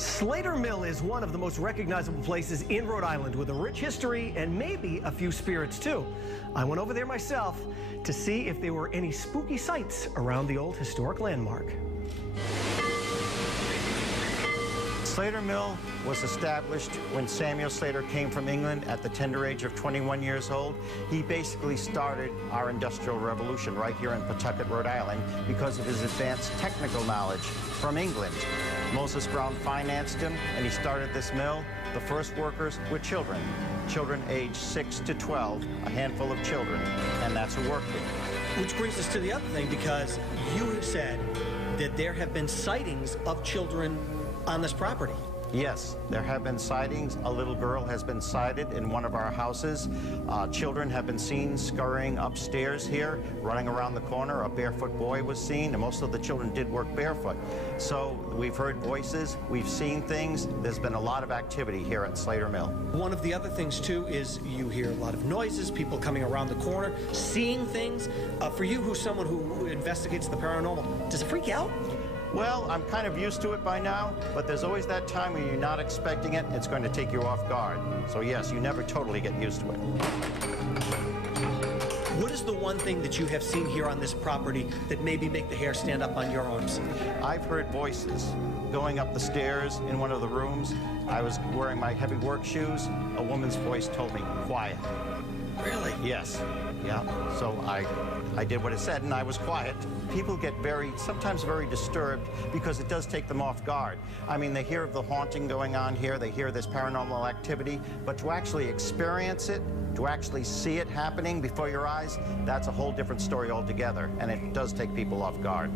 SLATER Mill is one of the most recognizable places in Rhode Island with a rich history and maybe a few spirits too. I went over there myself to see if there were any spooky sights around the old historic landmark. SLATER Mill was established when Samuel Slater came from England at the tender age of 21 years old. He basically started our Industrial Revolution right here in Pawtucket, Rhode Island, because of his advanced technical knowledge from England. Moses Brown financed him, and he started this mill. The first workers were children aged 6 to 12, a handful of children, and that's who worked here. Which brings us to the other thing, because you have said that there have been sightings of children on this property. Yes, there have been sightings. A little girl has been sighted in one of our houses. Children have been seen scurrying upstairs here, running around the corner. A barefoot boy was seen, and most of the children did work barefoot. So we've heard voices, we've seen things. There's been a lot of activity here at SLATER Mill. One of the other things, too, is you hear a lot of noises, people coming around the corner, seeing things. For you, who's someone who investigates the paranormal, does it freak you out? Well, I'm kind of used to it by now, but there's always that time when you're not expecting it, it's going to take you off guard. So yes, you never totally get used to it. What is the one thing that you have seen here on this property that maybe make the hair stand up on your arms? I've heard voices going up the stairs in one of the rooms. I was wearing my heavy work shoes. A woman's voice told me, quiet. Really? Yes. Yeah. So I did what it said, and I was quiet. People get sometimes very disturbed because it does take them off guard. I mean, they hear of the haunting going on here, they hear this paranormal activity, but to actually experience it, to actually see it happening before your eyes, that's a whole different story altogether, and it does take people off guard.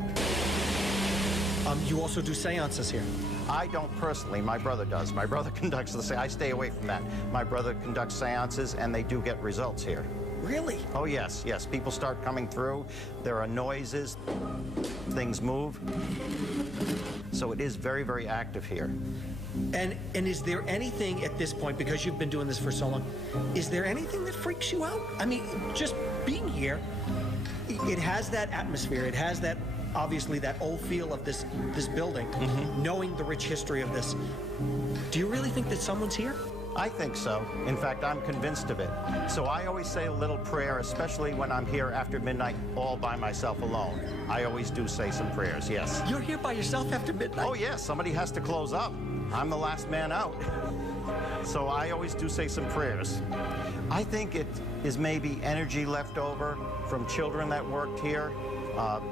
You also do seances here? I don't personally, my brother does. My brother conducts the seances. I stay away from that. My brother conducts seances, and they do get results here. Really? Oh, yes, yes. People start coming through. There are noises. Things move. So it is very, very active here. And is there anything at this point, because you've been doing this for so long, is there anything that freaks you out? I mean, just being here, it has that atmosphere. It has that, obviously, that old feel of this building, knowing the rich history of this. Do you really think that someone's here? I think so. In fact, I'm convinced of it. So I always say a little prayer, especially when I'm here after midnight all by myself alone. I always do say some prayers, yes. You're here by yourself after midnight? Oh, yes. Somebody has to close up. I'm the last man out. So I always do say some prayers. I think it is maybe energy left over from children that worked here.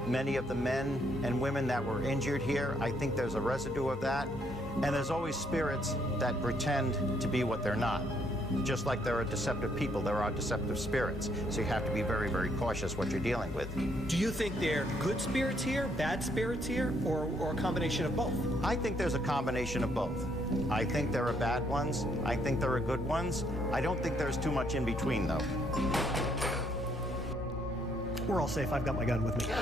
Many of the men and women that were injured here, I think there's a residue of that. And there's always spirits that pretend to be what they're not. Just like there are deceptive people, there are deceptive spirits. So you have to be very, very cautious what you're dealing with. Do you think they're good spirits here, bad spirits here, or a combination of both? I think there's a combination of both. I think there are bad ones. I think there are good ones. I don't think there's too much in between, though. We're all safe. I've got my gun with me.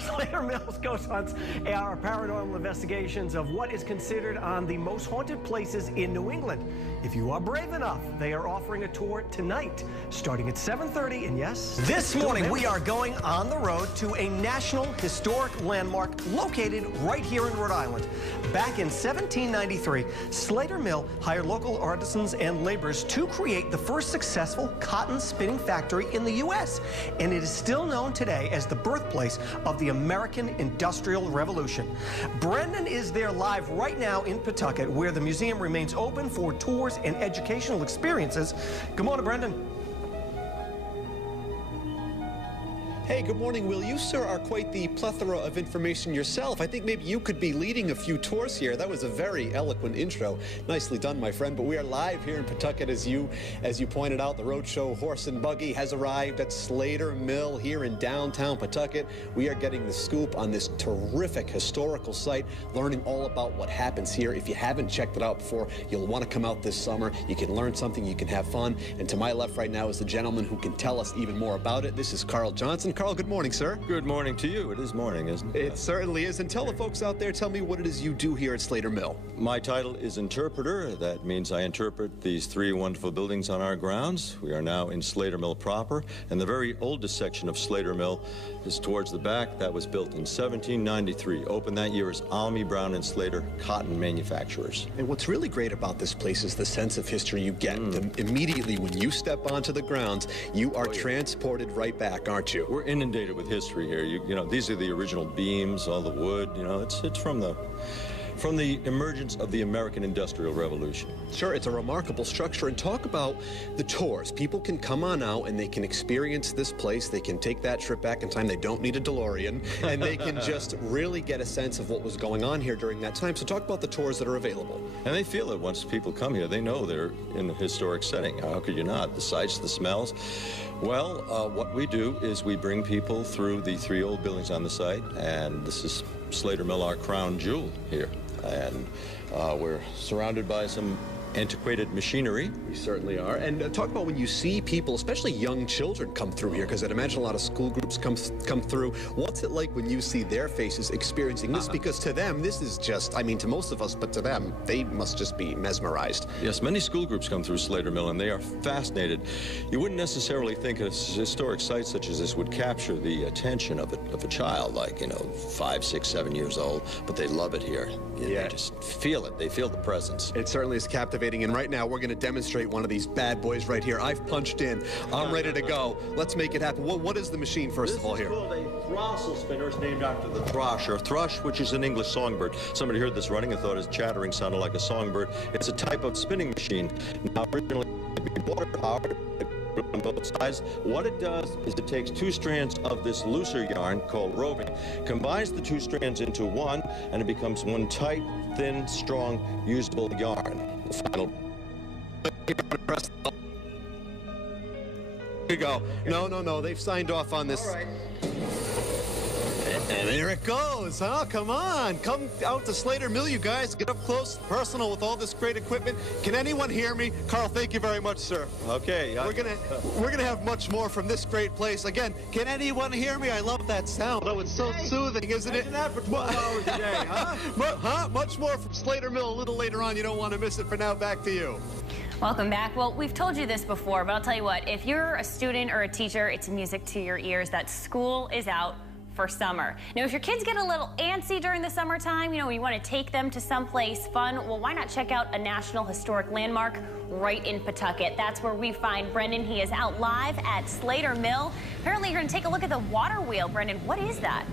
SLATER Mill's Ghost Hunts are paranormal investigations of what is considered on the most haunted places in New England. If you are brave enough, they are offering a tour tonight, starting at 7:30, and yes... This morning, we are going on the road to a National Historic Landmark located right here in Rhode Island. Back in 1793, SLATER Mill hired local artisans and laborers to create the first successful cotton spinning factory in the U.S., and it is still known today as the birthplace of the American Industrial Revolution. Brendan is there live right now in Pawtucket, where the museum remains open for tours and educational experiences. Good morning, Brendan. Hey, good morning, Will. You, sir, are quite the plethora of information yourself. I think maybe you could be leading a few tours here. That was a very eloquent intro. Nicely done, my friend. But we are live here in Pawtucket, as you pointed out. The Roadshow Horse and Buggy has arrived at SLATER Mill here in downtown Pawtucket. We are getting the scoop on this terrific historical site, learning all about what happens here. If you haven't checked it out before, you'll want to come out this summer. You can learn something, you can have fun. And to my left right now is the gentleman who can tell us even more about it. This is Carl Johnson. Carl, good morning, sir. Good morning to you. It is morning, isn't it? It certainly is. And tell the folks out there, tell me what it is you do here at SLATER Mill. My title is interpreter. That means I interpret these three wonderful buildings on our grounds. We are now in SLATER Mill proper, and the very oldest section of SLATER Mill is towards the back. That was built in 1793. Opened that year as Almy, Brown, and Slater Cotton Manufacturers. And what's really great about this place is the sense of history you get. Immediately when you step onto the grounds, you are transported right back, aren't you? We're inundated with history here. You know, these are the original beams, all the wood. You know, it's from the emergence of the American Industrial Revolution. Sure, it's a remarkable structure. And talk about the tours. People can come on out and they can experience this place. They can take that trip back in time. They don't need a DeLorean. And they can just really get a sense of what was going on here during that time. So talk about the tours that are available. And they feel it once people come here. They know they're in a historic setting. How could you not? The sights, the smells. Well, what we do is we bring people through the three old buildings on the site. And this is SLATER Mill, our crown jewel here. And we're surrounded by some antiquated machinery. We certainly are. And talk about when you see people, especially young children, come through here, because I'd imagine a lot of school groups come through. What's it like when you see their faces experiencing this? Because to them, this is just, I mean, to most of us, but to them, they must just be mesmerized. Yes, many school groups come through SLATER Mill, and they are fascinated. You wouldn't necessarily think a historic site such as this would capture the attention of a child, like, you know, 5, 6, 7 years old, but they love it here. They just feel it. They feel the presence. It certainly is captivating. And right now, we're going to demonstrate one of these bad boys right here. I've punched in. I'm ready to go. Let's make it happen. What is the machine, first of all, here? This is called a throstle spinner. It's named after the thrush, or thrush, which is an English songbird. Somebody heard this running and thought his chattering sounded like a songbird. It's a type of spinning machine. Now, originally, water-powered on both sides. What it does is it takes two strands of this looser yarn called roving, combines the two strands into one, and it becomes one tight, thin, strong, usable yarn. The final. Here you go. No. They've signed off on this. All right. And there it goes, huh? Come on. Come out to SLATER Mill, you guys. Get up close, personal with all this great equipment. Can anyone hear me? Carl, thank you very much, sir. Okay. We're gonna have much more from this great place. Again, can anyone hear me? I love that sound. Oh, it's so soothing, isn't it? Imagine that for 12 hours a day, huh? Much more from SLATER Mill a little later on. You don't want to miss it. For now, back to you. Welcome back. Well, we've told you this before, but I'll tell you what, if you're a student or a teacher, it's music to your ears that school is out for summer. Now, if your kids get a little antsy during the summertime, you know, you want to take them to someplace fun, well, why not check out a National Historic Landmark right in Pawtucket? That's where we find Brendan. He is out live at SLATER Mill. Apparently, you're going to take a look at the water wheel. Brendan, what is that?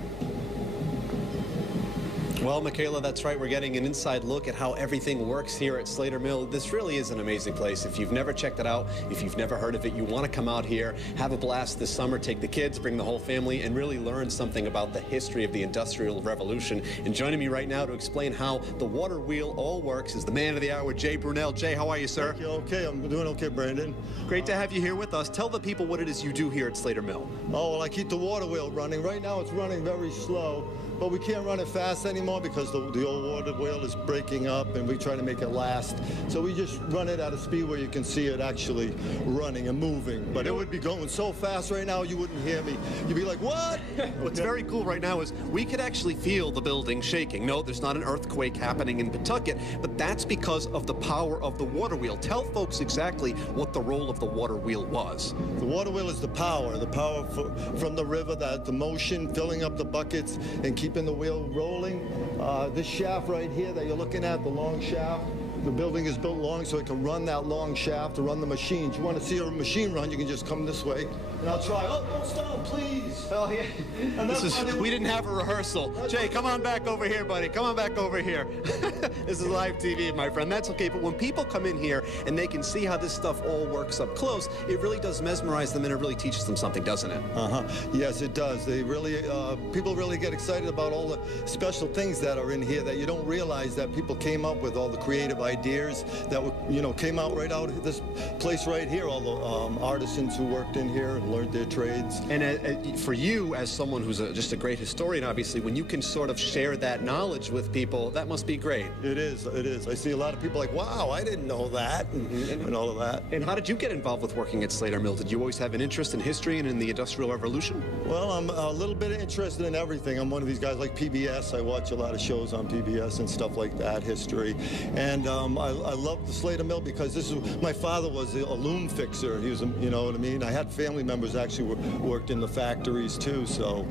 Well, Michaela, that's right. We're getting an inside look at how everything works here at SLATER Mill. This really is an amazing place. If you've never checked it out, if you've never heard of it, you want to come out here, have a blast this summer, take the kids, bring the whole family, and really learn something about the history of the Industrial Revolution. And joining me right now to explain how the water wheel all works is the man of the hour, Jay Brunel. Jay, how are you, sir? Thank you. Okay, I'm doing okay, Brandon. Great to have you here with us. Tell the people what it is you do here at SLATER Mill. Oh, well, I keep the water wheel running. Right now it's running very slow, but we can't run it fast anymore because the old water wheel is breaking up and we try to make it last. So we just run it at a speed where you can see it actually running and moving. But it would be going so fast right now you wouldn't hear me. You'd be like, what? What's very cool right now is we could actually feel the building shaking. No, there's not an earthquake happening in Pawtucket, but that's because of the power of the water wheel. Tell folks exactly what the role of the water wheel was. The water wheel is the power from the river, the motion, filling up the buckets and keeping the wheel rolling. This shaft right here that you're looking at, the long shaft, the building is built long so it can run that long shaft to run the machines. You want to see a machine run, you can just come this way. And I'll try. Oh, don't stop, please. Oh, yeah. We didn't have a rehearsal. Jay, come on back over here, buddy. Come on back over here. This is live TV, my friend. That's okay. But when people come in here and they can see how this stuff all works up close, it really does mesmerize them and it really teaches them something, doesn't it? Yes, it does. They really, people really get excited about all the special things that are in here that you don't realize that people came up with, all the creative ideas that were, came out right out of this place right here. All the artisans who worked in here and learned their trades. And for you, as someone who's just a great historian, obviously, when you can sort of share that knowledge with people, that must be great. It is. It is. I see a lot of people like, wow, I didn't know that, and all of that. And how did you get involved with working at Slater Mill? Did you always have an interest in history and in the Industrial Revolution? Well, I'm a little bit interested in everything. I'm one of these guys like PBS. I watch a lot of shows on PBS and stuff like that, history. And I love the Slater Mill because my father was a loom fixer. He was, you know what I mean? I had family members actually worked in the factories too, so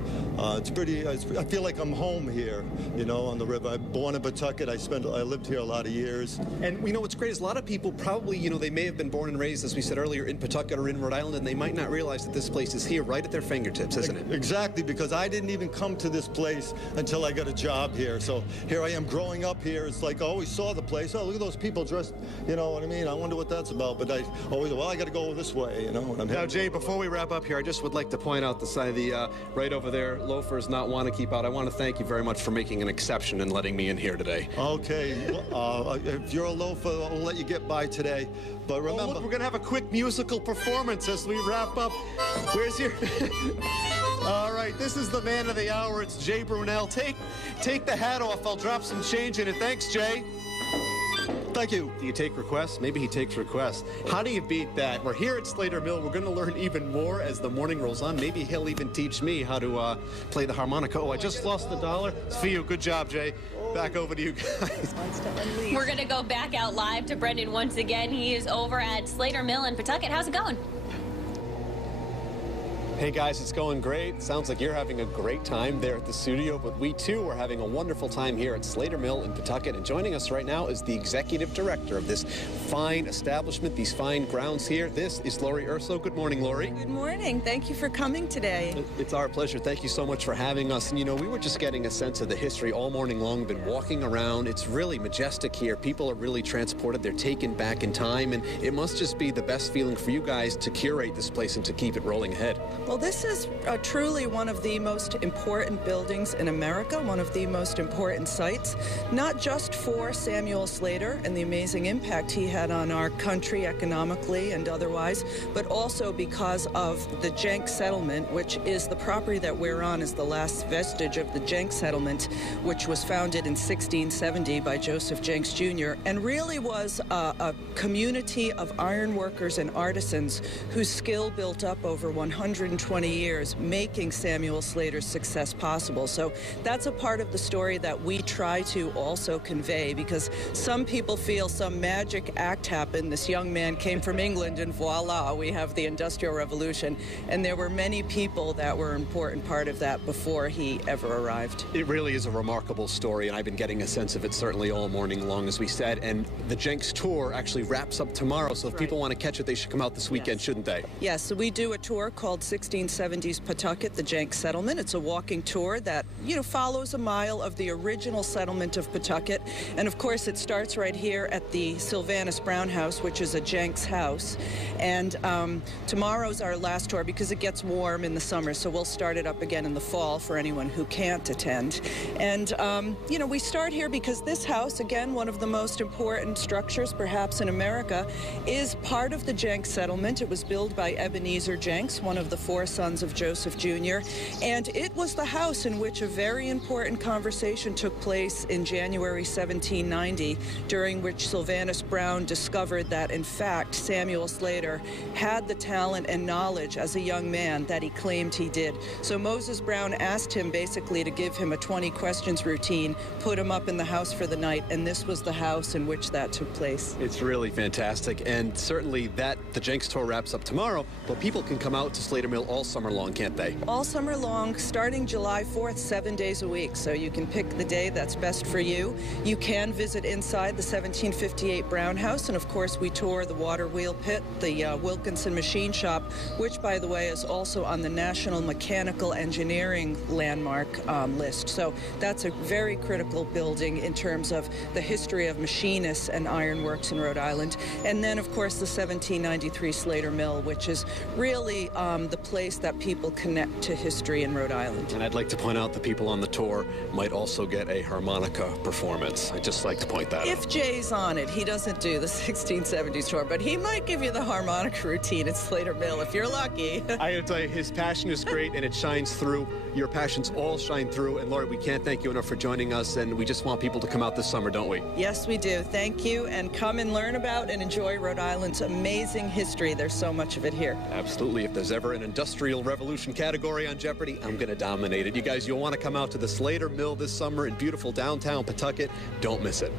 it's pretty, I feel like I'm home here, on the river. I'm born in Pawtucket. I lived here a lot of years. And what's great is a lot of people probably, they may have been born and raised, as we said earlier, in Pawtucket or in Rhode Island, and they might not realize that this place is here right at their fingertips, isn't it? Exactly, because I didn't even come to this place until I got a job here. So here I am growing up here. It's like I always saw the place. Oh, look at those people dressed, you know what I mean? I wonder what that's about. But I always, I got to go this way, when I'm Now, Jay, before we wrap up here, I just would like to point out the sign, right over there, loafers not want to keep out. I want to thank you very much for making an exception and letting me in here today. Okay, if you're a loafer, I'll let you get by today. But remember, look, we're going to have a quick musical performance as we wrap up. Where's your... All right, this is the man of the hour. It's Jay Brunel. Take the hat off. I'll drop some change in it. Thanks, Jay. Thank you. Do you take requests? Maybe he takes requests. How do you beat that? We're here at Slater Mill. We're going to learn even more as the morning rolls on. Maybe he'll even teach me how to play the harmonica. Oh, I just lost $1. It's for you. Good job, Jay. Back over to you guys. We're going to go back out live to Brendan once again. He is over at Slater Mill in Pawtucket. How's it going? Hey guys, it's going great. Sounds like you're having a great time there at the studio, but we too are having a wonderful time here at Slater Mill in Pawtucket. And joining us right now is the executive director of this fine establishment, these fine grounds here. This is Lori Urso. Good morning, Lori. Good morning. Thank you for coming today. It's our pleasure. Thank you so much for having us. And we were just getting a sense of the history all morning long. Been walking around. It's really majestic here. People are really transported. They're taken back in time, and it must just be the best feeling for you guys to curate this place and to keep it rolling ahead. Well, this is truly one of the most important buildings in America, one of the most important sites, not just for Samuel Slater and the amazing impact he had on our country economically and otherwise, but also because of the Jenks settlement, which is the property that we're on, is the last vestige of the Jenks settlement, which was founded in 1670 by Joseph Jenks Jr. and really was a community of iron workers and artisans whose skill built up over 120 years, making Samuel Slater's success possible. So that's a part of the story that we try to also convey, because some people feel some magic act happened. This young man came from England and voila, we have the Industrial Revolution. And there were many people that were an important part of that before he ever arrived. It really is a remarkable story, and I've been getting a sense of it certainly all morning long, as we said. And the Jenks tour actually wraps up tomorrow, so if people want to catch it, they should come out this weekend, shouldn't they? Yes, so we do a tour called 1670 Pawtucket, the Jenks settlement. It's a walking tour that, follows a mile of the original settlement of Pawtucket. And of course, it starts right here at the Sylvanus Brown House, which is a Jenks house. And tomorrow's our last tour because it gets warm in the summer, so we'll start it up again in the fall for anyone who can't attend. And, we start here because this house, again, one of the most important structures perhaps in America, is part of the Jenks settlement. It was built by Ebenezer Jenks, one of the 4 sons of Joseph Jr., and it was the house in which a very important conversation took place in January 1790, during which Sylvanus Brown discovered that, in fact, Samuel Slater had the talent and knowledge as a young man that he claimed he did. So Moses Brown asked him basically to give him a 20 questions routine, put him up in the house for the night, and this was the house in which that took place. It's really fantastic, and certainly the Jenks tour wraps up tomorrow, but people can come out to Slater Mill all summer long, can't they? All summer long, starting July 4th, 7 days a week. So you can pick the day that's best for you. You can visit inside the 1758 Brown House. And of course, we tour the water wheel pit, the Wilkinson Machine Shop, which, by the way, is also on the National Mechanical Engineering Landmark list. So that's a very critical building in terms of the history of machinists and ironworks in Rhode Island. And then, of course, the 1793 Slater Mill, which is really the place that people connect to history in Rhode Island. And I'd like to point out the people on the tour might also get a harmonica performance. I'd just like to point that out. If Jay's on it, he doesn't do the 1670s tour, but he might give you the harmonica routine at SLATER MILL if you're lucky. I have to tell you, his passion is great, and it shines through. Your passions all shine through. And Lori, we can't thank you enough for joining us, and we just want people to come out this summer, don't we? Yes, we do. Thank you, and come and learn about and enjoy Rhode Island's amazing history. There's so much of it here. Absolutely. If there's ever an Industrial Revolution category on Jeopardy, I'm going to dominate it. You guys, you'll want to come out to the SLATER Mill this summer in beautiful downtown Pawtucket. Don't miss it.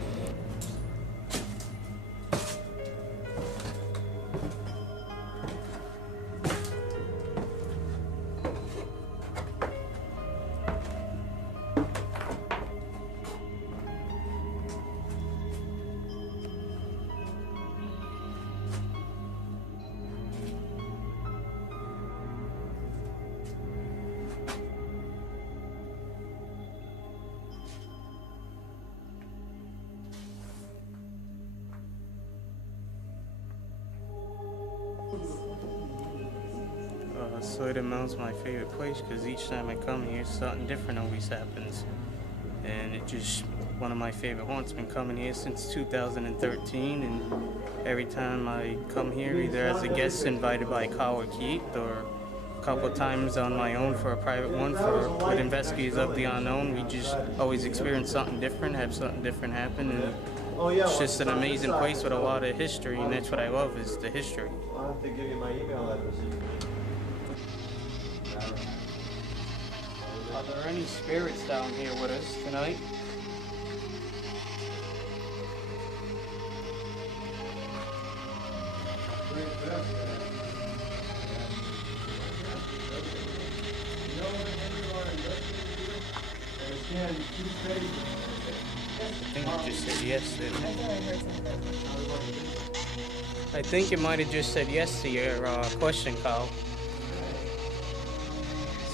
SLATER Mill's my favorite place because each time I come here, something different always happens. And it's just one of my favorite haunts. Been coming here since 2013, and every time I come here, either as a guest invited by Kyle or Keith, or a couple of times on my own for a private one with investigators of the unknown, we just always experience something different, have something different happen, and it's just an amazing place with a lot of history, and that's what I love, is the history. I'll have to give you my email address. Are there any spirits down here with us tonight? I think it just said yes. I think it might have just said yes to your question, Kyle.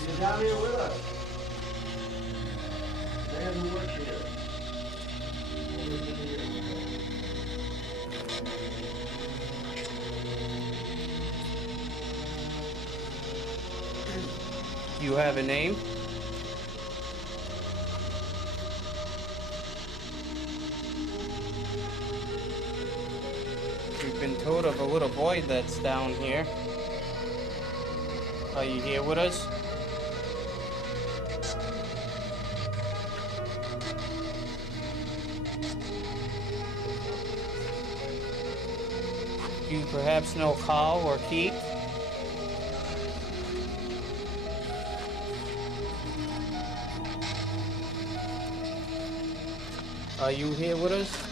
You're down here with us. Man who works here. You have a name? We've been told of a little boy that's down here. Are you here with us? Do you perhaps know Carl or Keith? Are you here with us?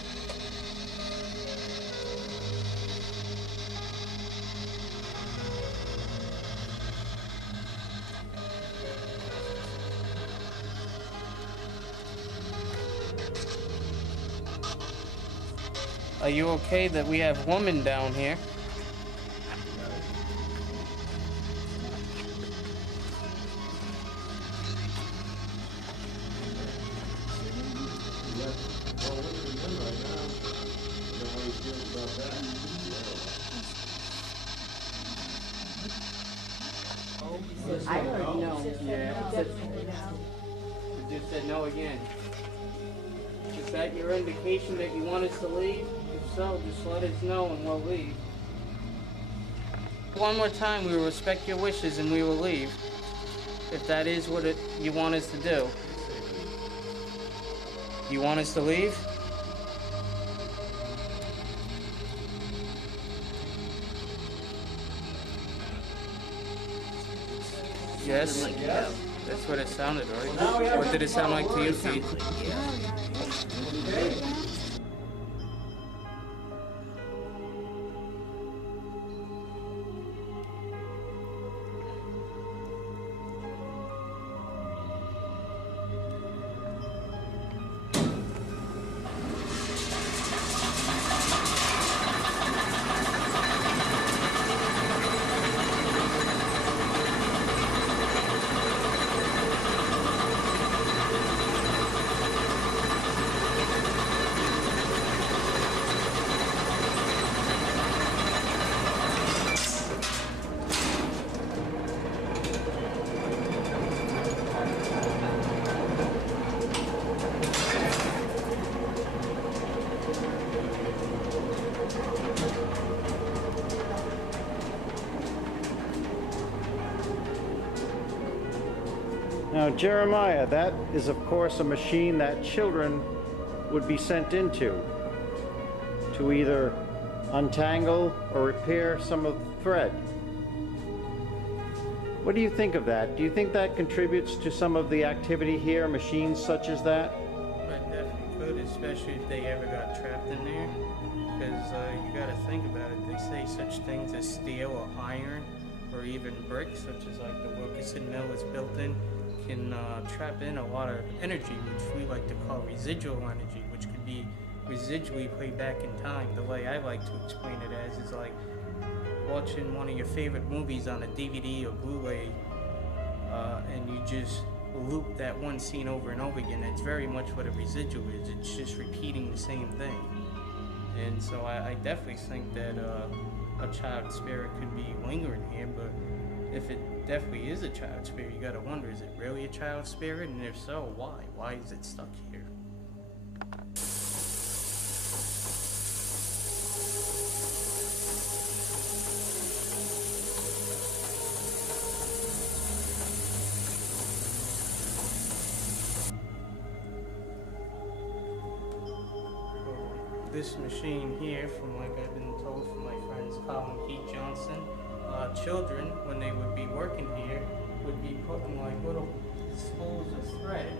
Are you okay that we have women down here? I already know. Yeah, it just said no again. Is that your indication that you want us to leave? If so, just let us know and we'll leave. One more time, we will respect your wishes and we will leave. If that is what you want us to do. You want us to leave? Yes? That's what it sounded, right? What did it sound like to you, Keith? Now, Jeremiah, that is, of course, a machine that children would be sent into to either untangle or repair some of the thread. What do you think of that? Do you think that contributes to some of the activity here, machines such as that? I definitely could, especially if they ever got trapped in there. Because you got to think about it. They say such things as steel or iron or even bricks, such as like the Wilkinson Mill is built in, can trap in a lot of energy, which we like to call residual energy, which could be residually played back in time. The way I like to explain it as is like watching one of your favorite movies on a DVD or Blu-ray, and you just loop that one scene over and over again. That's very much what a residual is. It's just repeating the same thing. And so I definitely think that a child spirit could be lingering here, but if it definitely is a child spirit, you gotta wonder, is it really a child spirit? And if so, why? Why is it stuck here? This machine here, from like I've been told from my friends Colin Keith Johnson, children, when they would be working here, would be putting like little spools of thread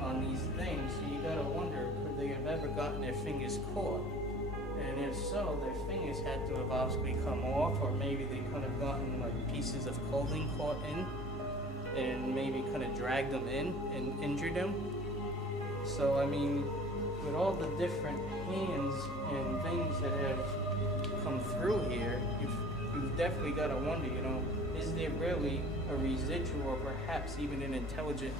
on these things. So you gotta wonder, could they have ever gotten their fingers caught? And if so, their fingers had to have obviously come off, or maybe they could have gotten like pieces of clothing caught in, and maybe could have dragged them in and injured them. So I mean, with all the different hands and things that have come through here, you've definitely got to wonder, you know, is there really a residual or perhaps even an intelligent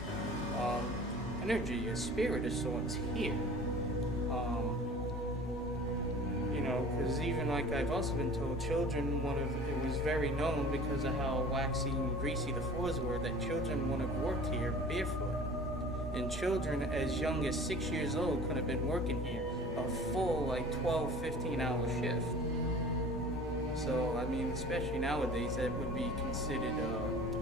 energy, a spirit of sorts here? You know, because even like I've also been told, children it was very known because of how waxy and greasy the floors were, that children would have worked here barefoot. And children as young as 6 years old could have been working here a full like 12, 15-hour shift. So, I mean, especially nowadays, that would be considered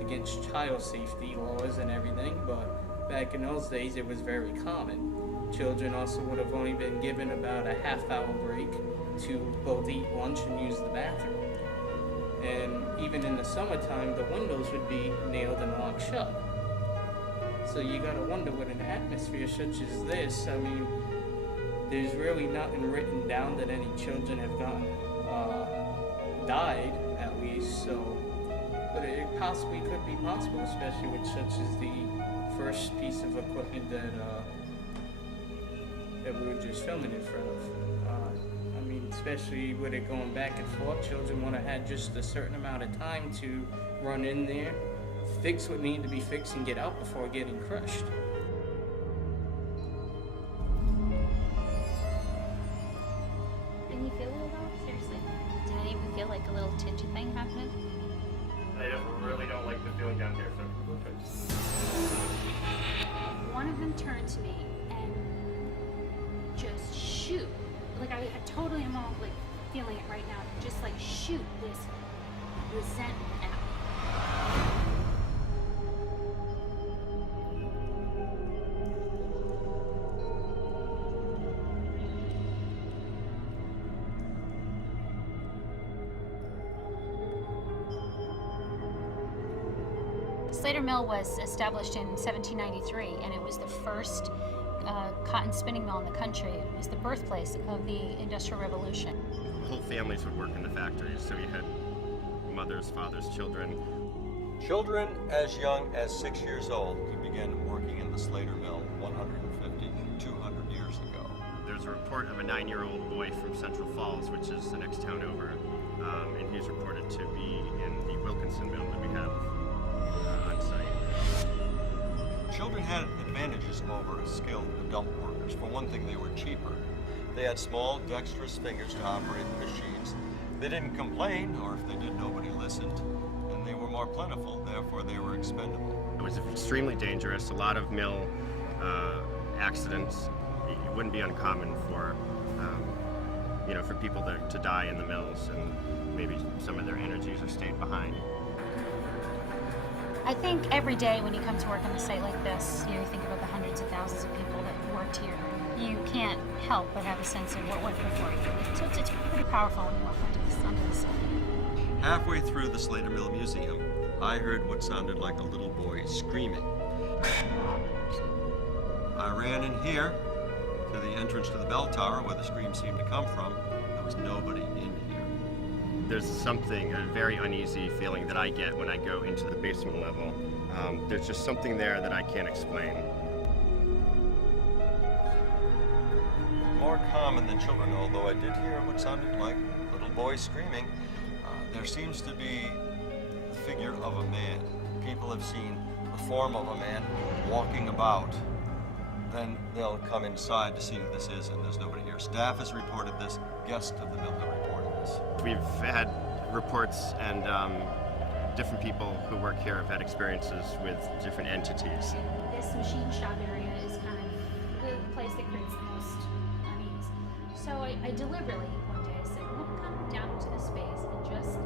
against child safety laws and everything, but back in those days, it was very common. Children also would have only been given about a half-hour break to both eat lunch and use the bathroom. And even in the summertime, the windows would be nailed and locked shut. So you gotta wonder, with an atmosphere such as this, I mean, there's really nothing written down that any children have gotten, died at least, so, but it possibly could be possible, especially with such as the first piece of equipment that we were just filming in front of. I mean, especially with it going back and forth, children would have had just a certain amount of time to run in there, fix what needed to be fixed, and get out before getting crushed. Didn't you feel it at all? Seriously? Did any of you feel like a little tingy thing happening? I really don't like the feeling down here, so one of them turned to me and just shoot. Like I totally am all like feeling it right now. Just like shoot this resentment at me. SLATER Mill was established in 1793, and it was the first cotton spinning mill in the country. It was the birthplace of the Industrial Revolution. whole families would work in the factories, so you had mothers, fathers, children. Children as young as 6 years old could begin working in the SLATER Mill 150, 200 years ago. There's a report of a 9-year-old boy from Central Falls, which is the next town over, and he's reported to be in the Wilkinson Mill that we have on site. Children had advantages over skilled adult workers. For one thing, they were cheaper. They had small, dexterous fingers to operate the machines. They didn't complain, or if they did, nobody listened. And they were more plentiful, therefore they were expendable. It was extremely dangerous. A lot of mill accidents. It wouldn't be uncommon for, for people to die in the mills, and maybe some of their energies are stayed behind. I think every day when you come to work on a site like this, you think about the hundreds of thousands of people that worked here. You can't help but have a sense of what went before you. So it's pretty powerful when you walk onto the site. Halfway through the SLATER Mill Museum, I heard what sounded like a little boy screaming. I ran in here to the entrance to the bell tower where the scream seemed to come from. There was nobody in here. There's something, a very uneasy feeling that I get when I go into the basement level. There's just something there that I can't explain. More common than children, although I did hear what sounded like little boys screaming. There seems to be the figure of a man. People have seen the form of a man walking about. Then they'll come inside to see who this is, and there's nobody here. Staff has reported this. Guests of the mill have reported this. We've had reports, and different people who work here have had experiences with different entities. This machine shop area is kind of the place that creates the most unease. So I deliberately, one day, I said, I'm going to come down into this space and just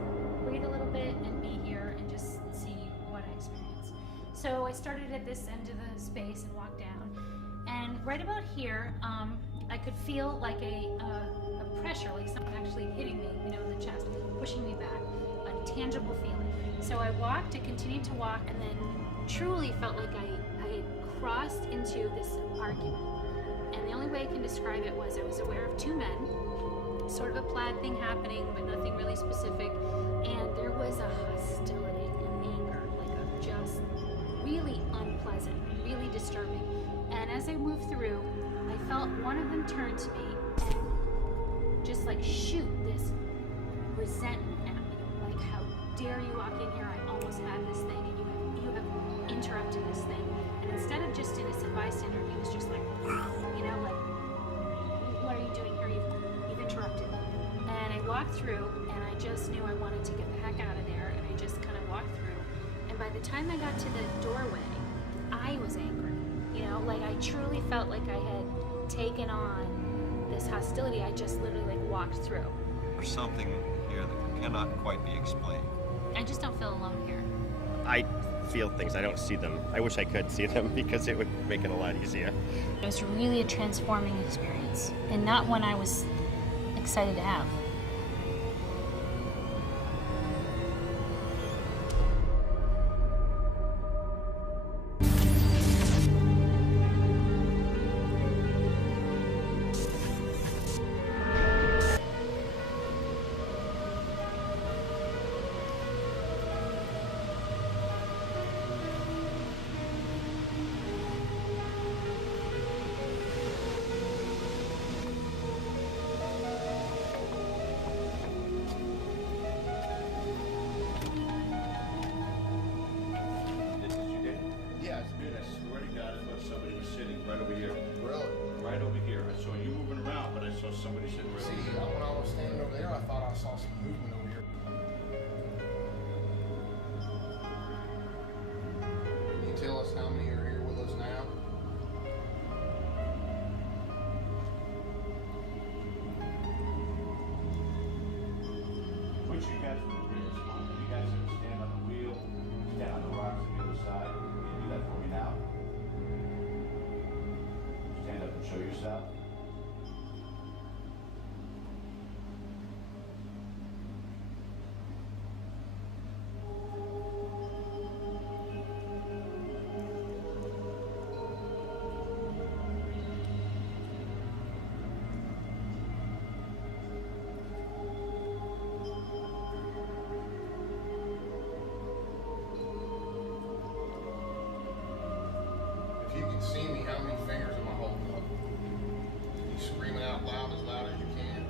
breathe a little bit and be here and just see what I experience. So I started at this end of the space and walked down. And right about here, I could feel like a pressure, like someone actually hitting me, in the chest, pushing me back, a tangible feeling. So I walked, I continued to walk, and then truly felt like I had crossed into this argument. And the only way I can describe it was I was aware of two men, sort of a plaid thing happening, but nothing really specific. And there was a hostility and anger, like of just really unpleasant, really disturbing. And as I moved through, I felt one of them turn to me and just like shoot this resentment at me. Like, how dare you walk in here? I almost had this thing and you have interrupted this thing. And instead of just innocent bystander, he was just like, like, what are you doing here? You've interrupted me. And I walked through and I just knew I wanted to get the heck out of there, and I just kind of walked through. And by the time I got to the doorway, I was angry. Like I truly felt like I had taken on this hostility. I just literally walked through. There's something here that cannot quite be explained. I just don't feel alone here. I feel things, I don't see them. I wish I could see them because it would make it a lot easier. It was really a transforming experience, and not one I was excited to have. Somebody sitting right over there. When I was standing over there, I thought I saw some movement over here. Can you tell us how many are here with us now? Which you guys would bring us on. You guys ever stand on the wheel, stand on the rocks on the other side? Can you do that for me now? Stand up and show yourself. If you can see me, how many fingers am I holding up? You screaming out loud as you can.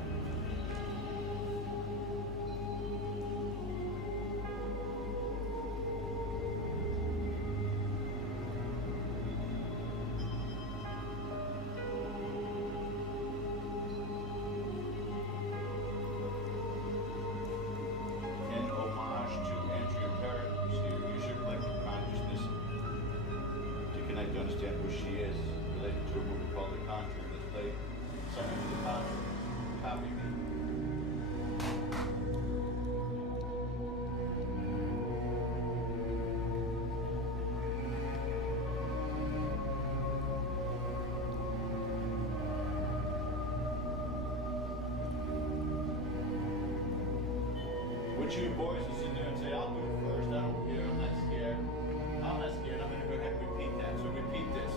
In homage to Andrea Parrott, you use your collective consciousness to connect to understand who she is, related to a movie called The Conjuring. Let's play something to The Conjuring. Copy me. each of you boys will sit there and say, I'll do it first. I don't care. I'm not scared. I'm not scared. I'm going to go ahead and repeat that. So repeat this.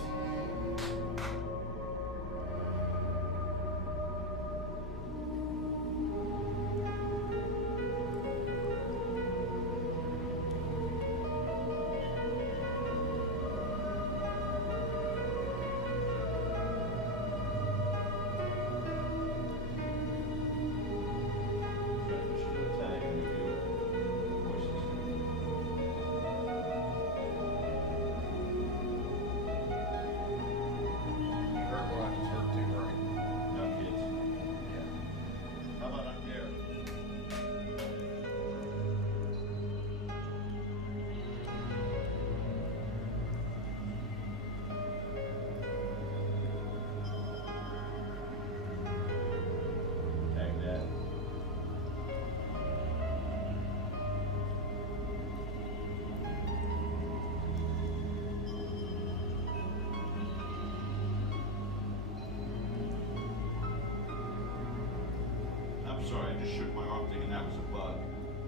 I'm sorry, I just shook my arm thinking that was a bug.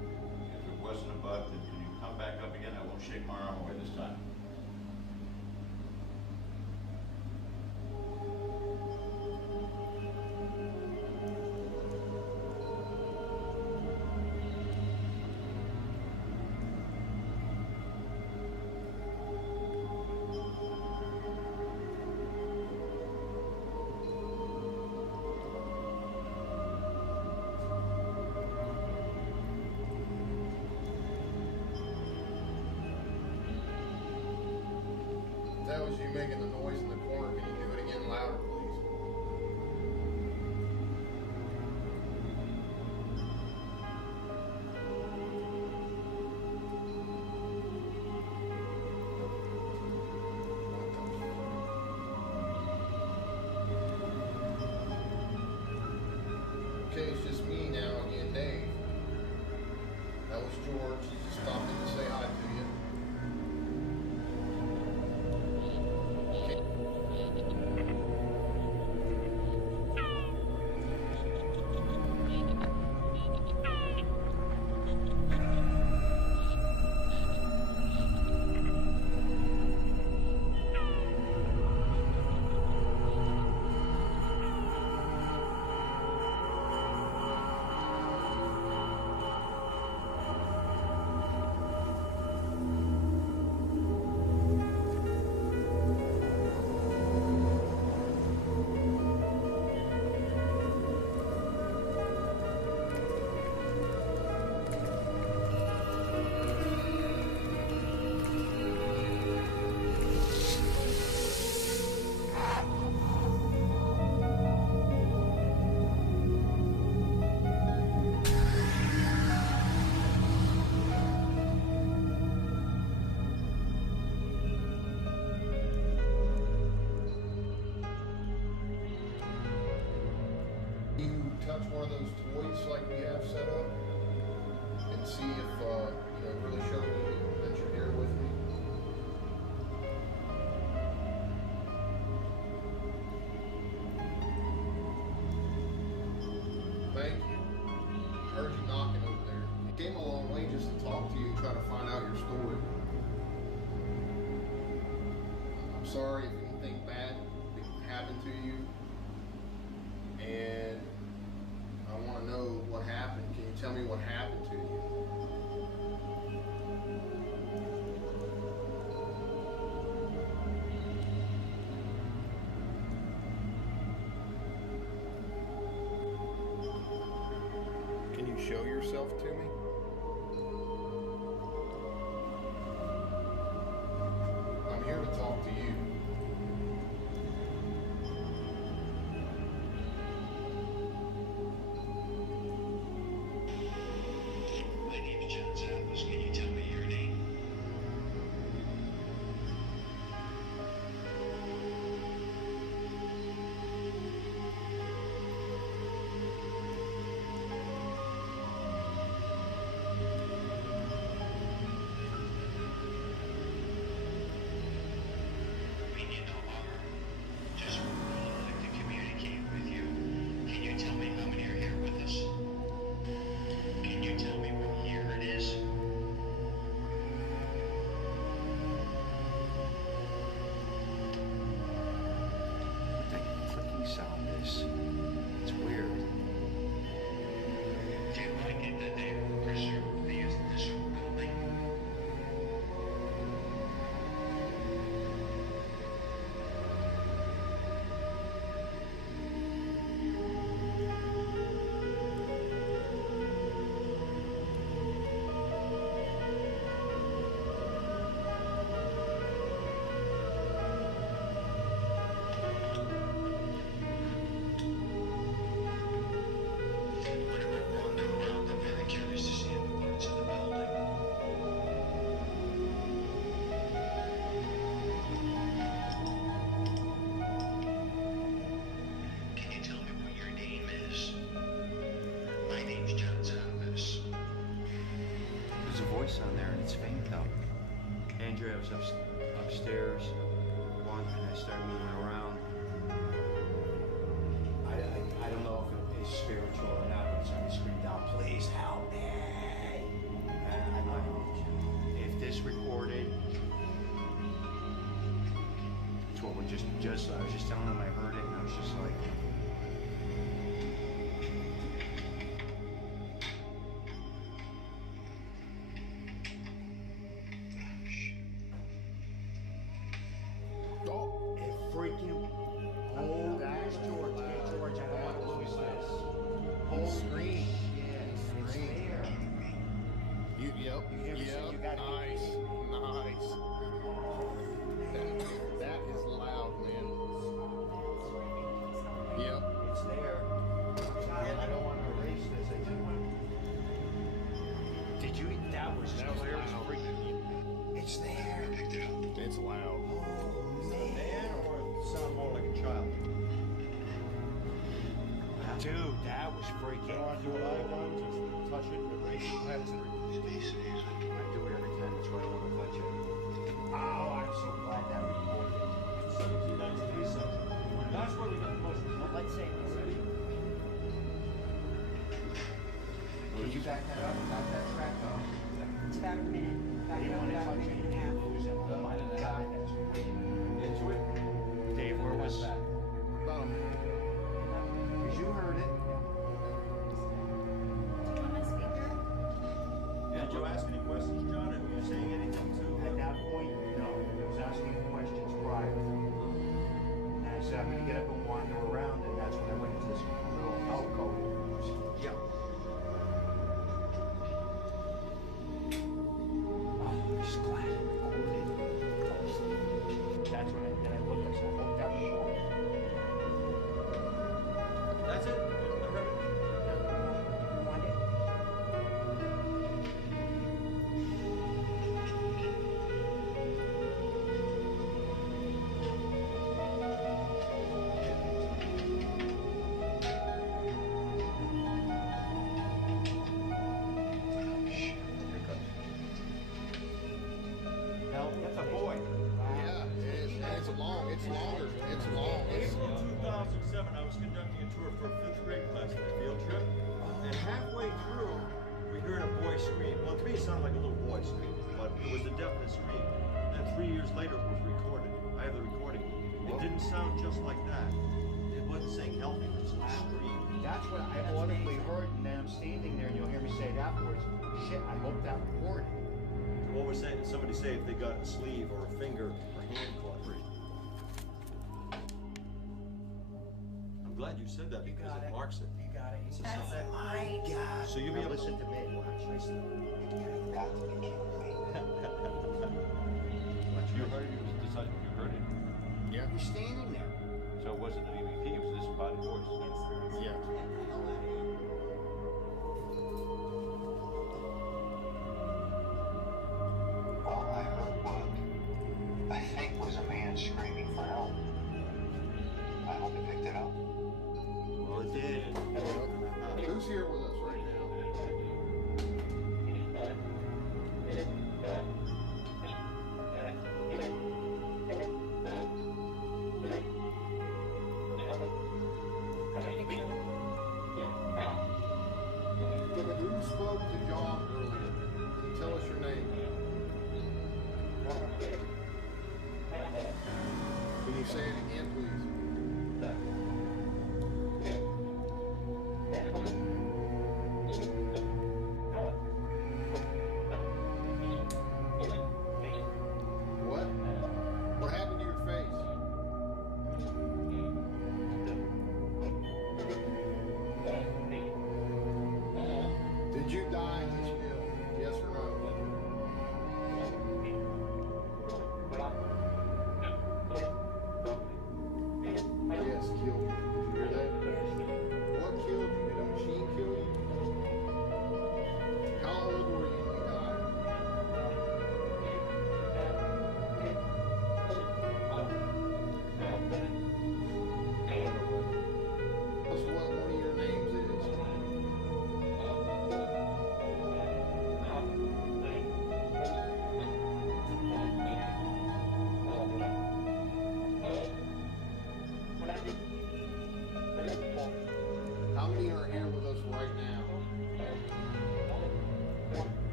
If it wasn't a bug, then can you come back up again? I won't shake my arm away this time. That was you making the noise in the corner. Can you do it again louder, please? Okay, it's just me now again, Dave. That was George. He just stopped in to say hi to you. Touch one of those toys like we have set up and see if, really show me that you're here with me. Thank you. I heard you knocking over there. You came a long way just to talk to you and try to find out your story. I'm sorry if anything bad happened to you. And I want to know what happened. Can you tell me what happened to you? Can you show yourself to me? I'm here to talk to you. I was upstairs, and I started moving around. I don't know if it is spiritual or not, but somebody screamed out, "Please help me!" And if this recorded, it's what we just I was just telling them I heard it, and I was just like. Dude, that was freaking. You want to do what I've done? Just touch it, erase it. I do it every time. That's why I want to touch it. Oh, I'm so glad that recorded. 1793 section. That's where we got the most. Let's say it's ready. Can you back that up? Back that track up. It's about a minute. Back it up about a minute and a half. Oh my God, that's great. Into it. Dave, where was that? About a minute. You heard it. Did you ask any questions, John? Were you saying anything to? At that point, no. I was asking questions prior. And I said, I'm going to get up and wander around, and that's when I went into this little alcove. Yeah. Oh, I'm just glad I recorded. That's when I looked, I said, I hope that was short. That's it. That's a boy. Yeah, it's long. It's longer. It's long. April 2007, I was conducting a tour for a 5th grade class on a field trip, and halfway through, we heard a boy scream. Well, to me, it sounded like a little boy scream, but it was a definite scream. And 3 years later, it was recorded. I have the recording. It didn't sound just like that. It wasn't saying help me, it was a scream. That's what I audibly heard, and then I'm standing there, and you'll hear me say it afterwards. Shit, I hope that recorded. What was saying? Somebody say if they got a sleeve or a finger or hand caught. I'm glad you said that because it marks it. You got it. That's right. God. So you'll be able to listen to me. Watch. You heard it. You heard it. Yeah. You're standing there. So it wasn't an EVP. It was a disembodied voice. Yeah. All I heard I think was a man screaming for help. I hope it picked it up. Well, it did. Who's here with us right now? Who spoke to John earlier? Can you tell us your name? Can you say it again, please? What? What happened to your face? Did you die in this mill? Yes or no?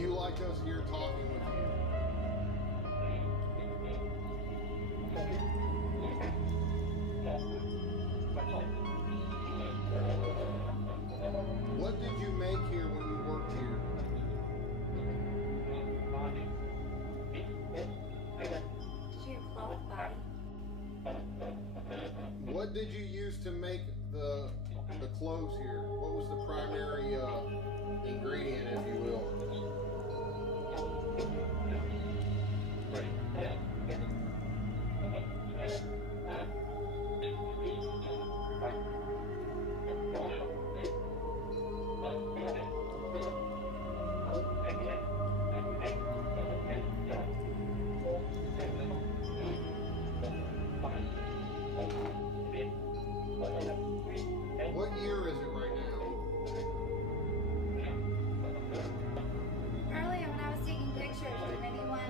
You like us here talking with you? What did you make here when you worked here? What did you use to make the clothes here? What was the primary ingredient, if you will? What year is it right now? Earlier when I was taking pictures, did anyone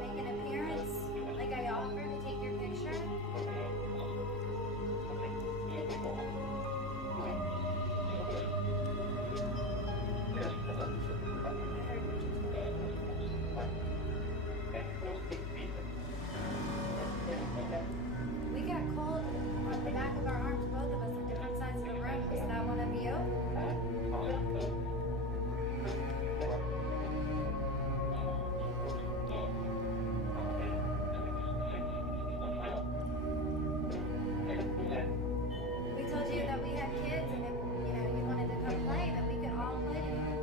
make an appearance? Like I offered to take your picture? We got cold on the back of our arms, both of us, on different sides of the room. Was that one of you? We told you that we had kids, and if you wanted to come play, that we could all play together.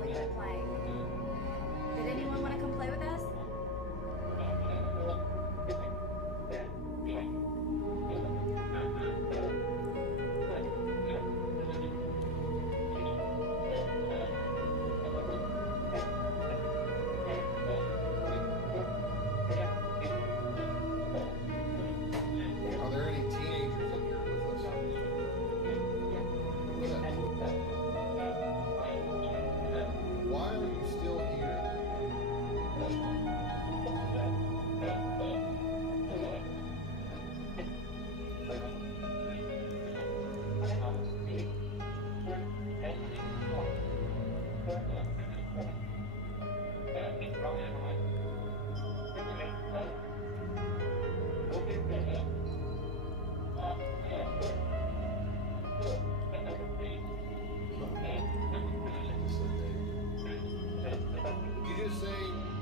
Really good playing. Did anyone want to come play with us? Are there any teenagers in here with us? Why are you still here? You just say,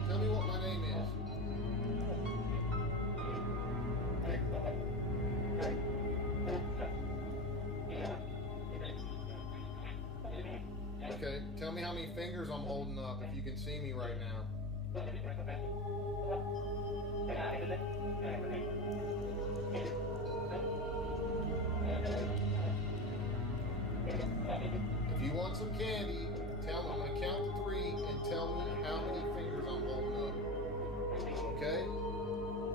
tell me what my name is. Okay, tell me how many fingers I'm holding up if you can see me right now. If you want some candy, tell me, I'm going to count to 3 and tell me how many fingers I'm holding up. Okay?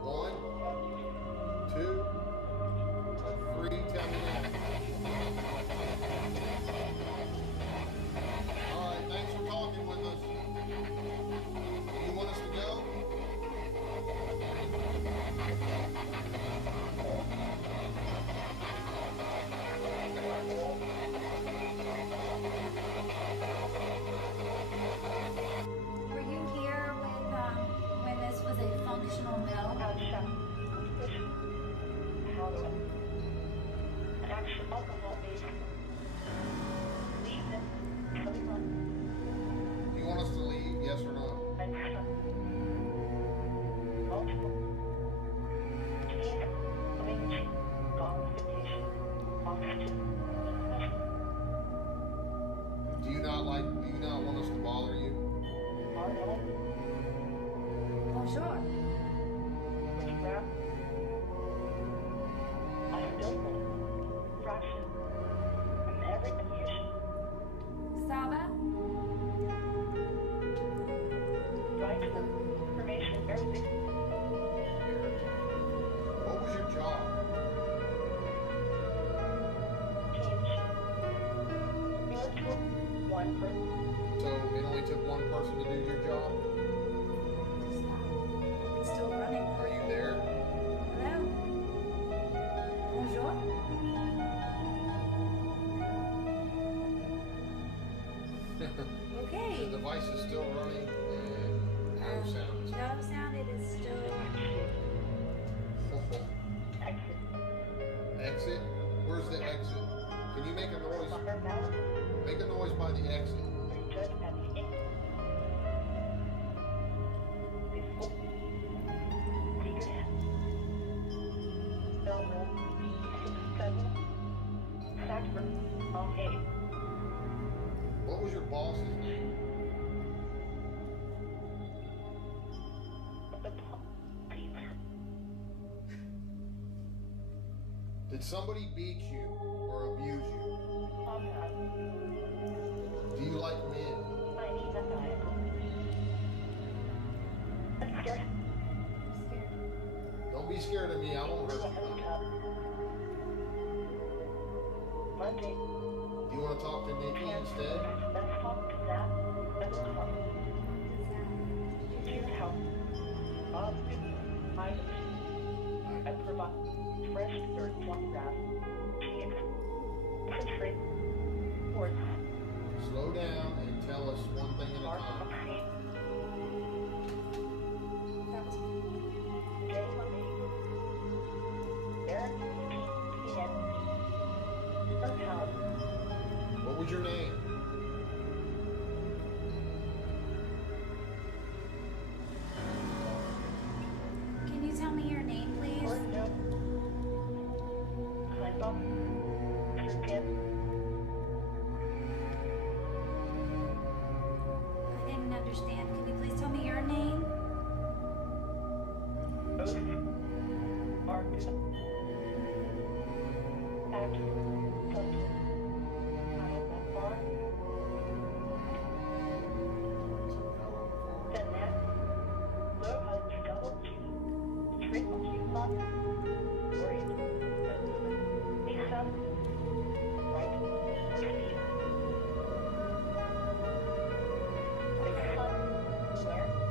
1, 2, 3, tell me now. Alright, thanks for talking with us. You want us to go? Were you here when this was a functional mill? You want us to leave, yes or no? Do you not want us to bother you? Oh, sure. Saba? What was your job? So it only took one person to do your job? It's still running. Are you there? Hello? Bonjour? Okay. The device is still running and no sound. No sound, it is still... Exit? Where's the exit? Can you make a noise? Make a noise by the exit. What was your boss's name? Did somebody beat you or abuse you? Do you like men? Don't be scared of me, I won't hurt you. Do you want to talk to Nikki instead? I provide fresh dirt photograph, country, words. Slow down and tell us one thing at a time. What was your name? Can you tell me your name, please? I didn't understand. Can you please tell me your name?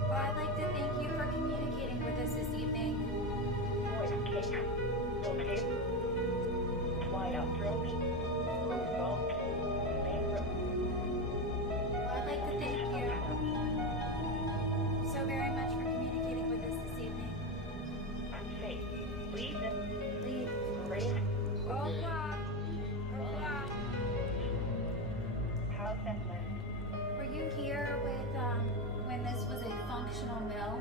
Well, I'd like to thank you for communicating with us this evening. Well, I'd like to thank you so very much for communicating with us this evening. Leave. Au revoir. Au revoir. Were you here with when this was a functional mill?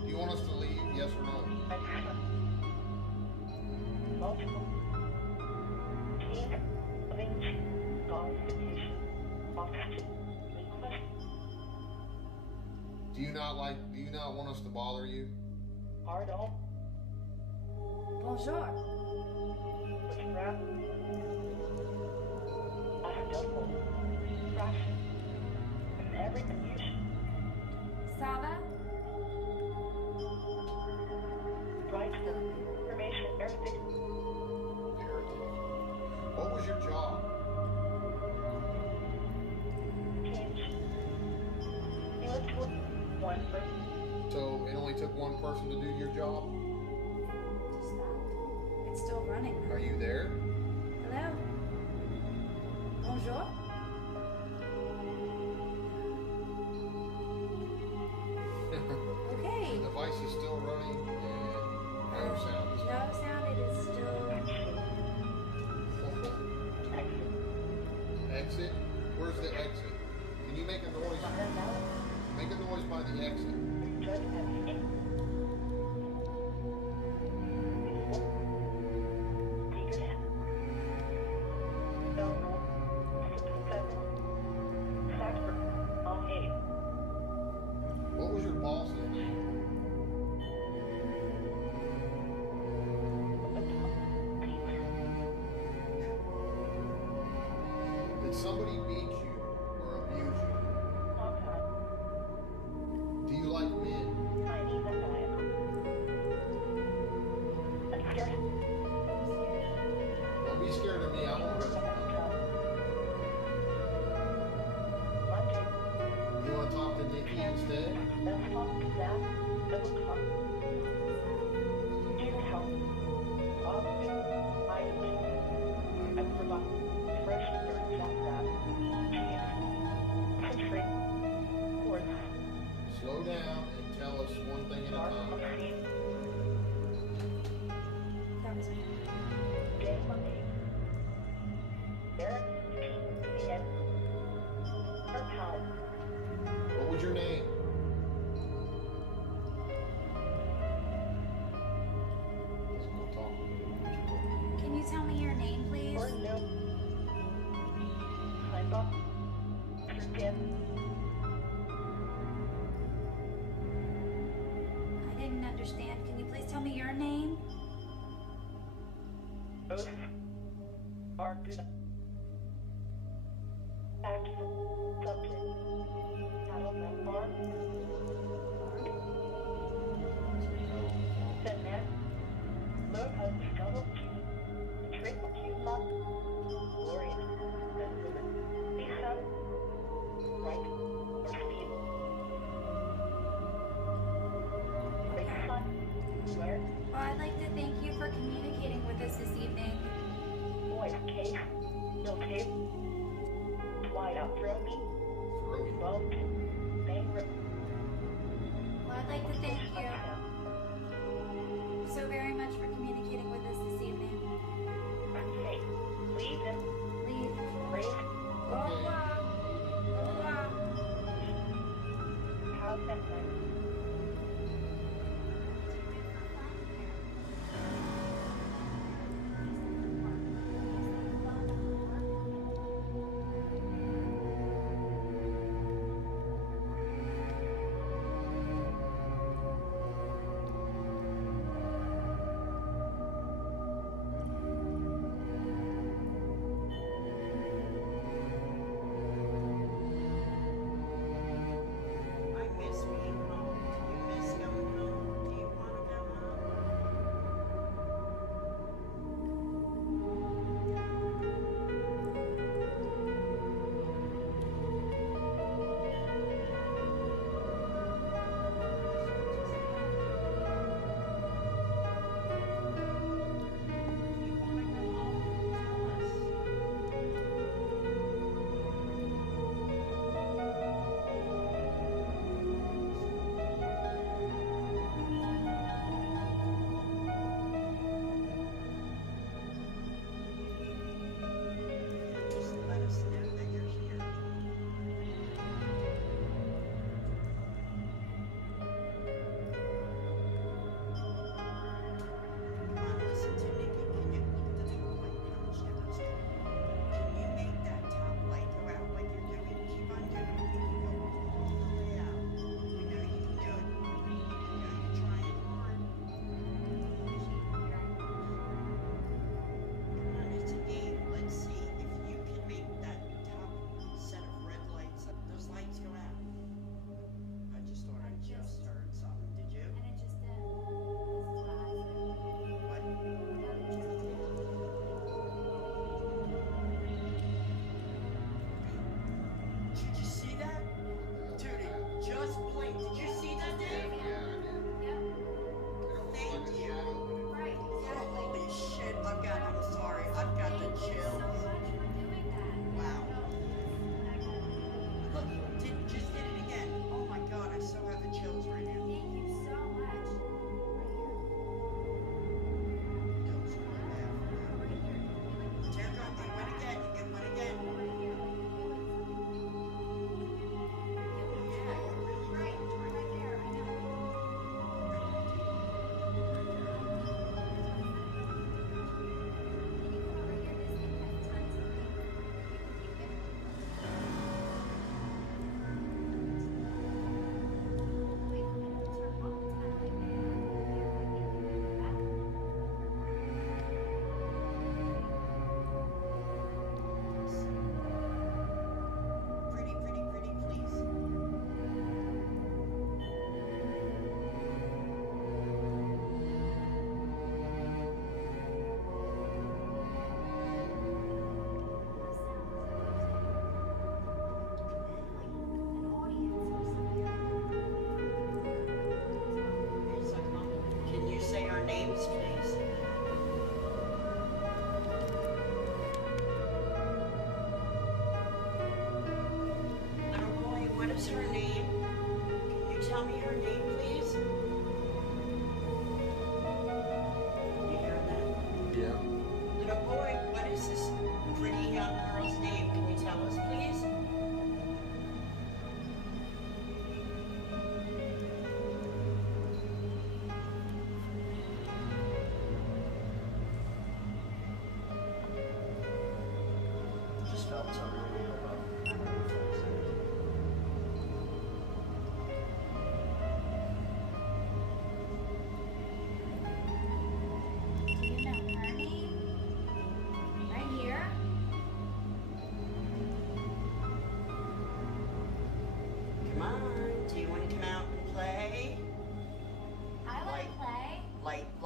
Do you want us to leave, yes or no? Do you not want us to bother you? Bonjour. Ça va? What was your job? So it only took one person to do your job? It's still running. Are you there? Hello? Bonjour? Okay. The device is still running and no sound. No sound, it is still... Exit? Where's the exit? Can you make a noise? Make a noise by the exit. What was your boss's name? Did somebody beat you or abuse you? Do you like men? Don't be scared of me, I won't hurt you. You want to talk to Nikki instead? ghosts are good. Act subject. Cattle that farm. The man learn how to discover the trick of human glorious and women. Lisa, right or speed. Great son, where? Well, I'd like to thank you for communicating with us this evening. Boy, case, no tape. Wide out, throw me. Well, bang, rip. Well, I'd like to thank you so very much for communicating with us this evening. Hey, leave him. Leave. Raise. Au revoir. Au revoir. How's that then?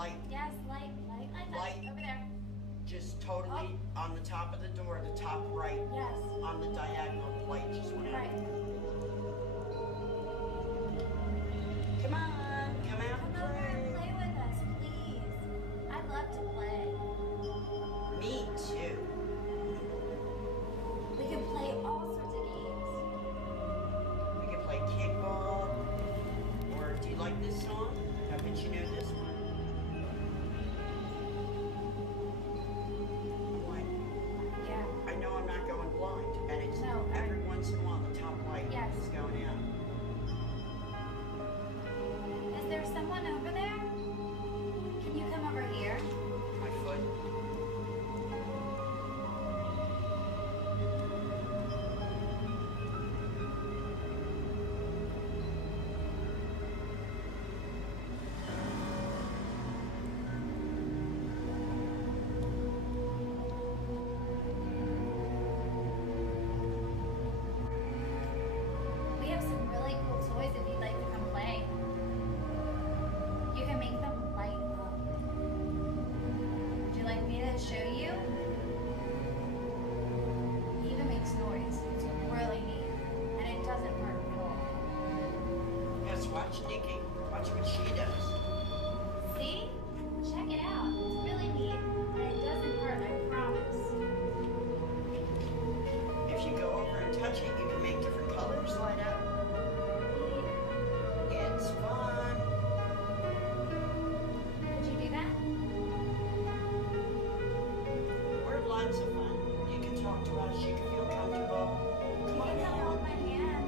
light. Yes, light. Light. Over there. Just totally on the top of the door, the top right. Yes. On the diagonal, the light just went out. Right. Come on, come out and Come over and play. play with us, please. I'd love to play. Me too. We can play all sorts of games. We can play kickball. Or do you like this song? I bet you know this one. Yeah. I know I'm not going blind, and it's No, every once in a while the top light Yes. is going out. Is there someone over there? Can you come over here? My foot. We have some really cool toys if you'd like to come play. You can make them light up. Would you like me to show you? It even makes noise. It's really neat. And it doesn't hurt at all. Yes, watch Nikki. Watch what she does. See? Check it out. It's really neat. And it doesn't hurt, I promise. If you go over and touch it, you can make different colors light up. It's fun. Would you do that? We're lots of fun. You can talk to us. You can feel comfortable. Come You on can come now. hold my hand.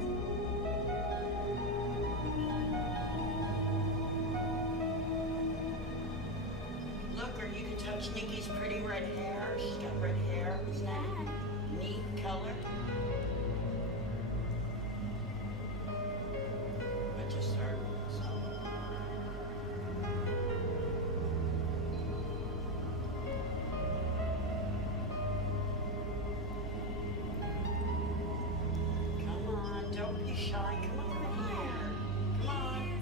Look, or you can touch Nikki's pretty red hair. She's got red hair. Isn't that a neat color? I just heard some. Come on, don't be shy. Come over here. Come on.